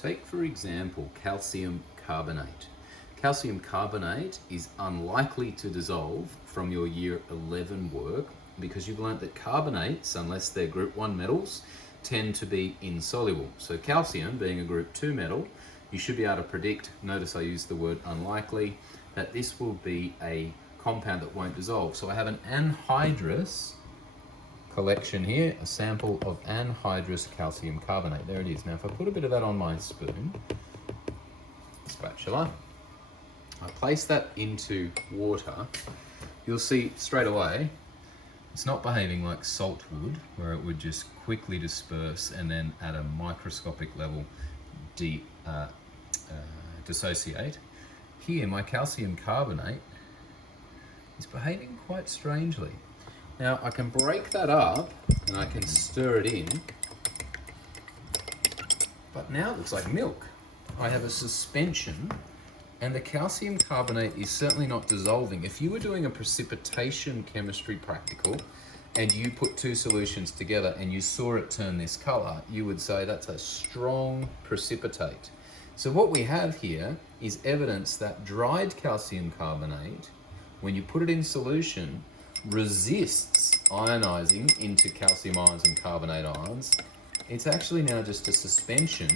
Take, for example, calcium carbonate. Calcium carbonate is unlikely to dissolve from your year 11 work because you've learnt that carbonates, unless they're group 1 metals, tend to be insoluble. So calcium, being a group 2 metal, you should be able to predict, notice I use the word unlikely, that this will be a compound that won't dissolve. So I have an anhydrous collection here, a sample of anhydrous calcium carbonate. There it is. Now if I put a bit of that on my spoon, spatula, I place that into water, you'll see straight away it's not behaving like salt would, where it would just quickly disperse and then at a microscopic level dissociate. Here my calcium carbonate is behaving quite strangely. Now I can break that up and I can stir it in, but now it looks like milk. I have a suspension and the calcium carbonate is certainly not dissolving. If you were doing a precipitation chemistry practical and you put two solutions together and you saw it turn this color, you would say that's a strong precipitate. So what we have here is evidence that dried calcium carbonate, when you put it in solution, resists ionizing into calcium ions and carbonate ions. It's actually now just a suspension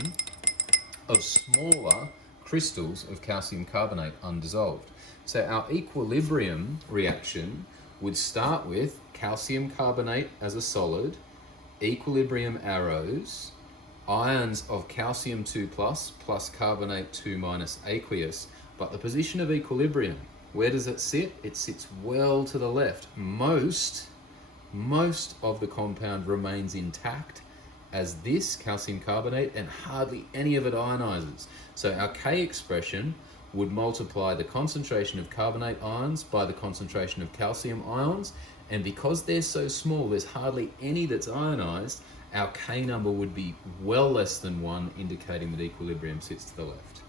of smaller crystals of calcium carbonate undissolved. So our equilibrium reaction would start with calcium carbonate as a solid, equilibrium arrows, ions of calcium 2 plus carbonate 2 minus aqueous, but the position of equilibrium, where does it sit? It sits well to the left. Most of the compound remains intact as this calcium carbonate and hardly any of it ionizes. So our K expression would multiply the concentration of carbonate ions by the concentration of calcium ions, and because they're so small, there's hardly any that's ionized, our K number would be well less than 1, indicating that equilibrium sits to the left.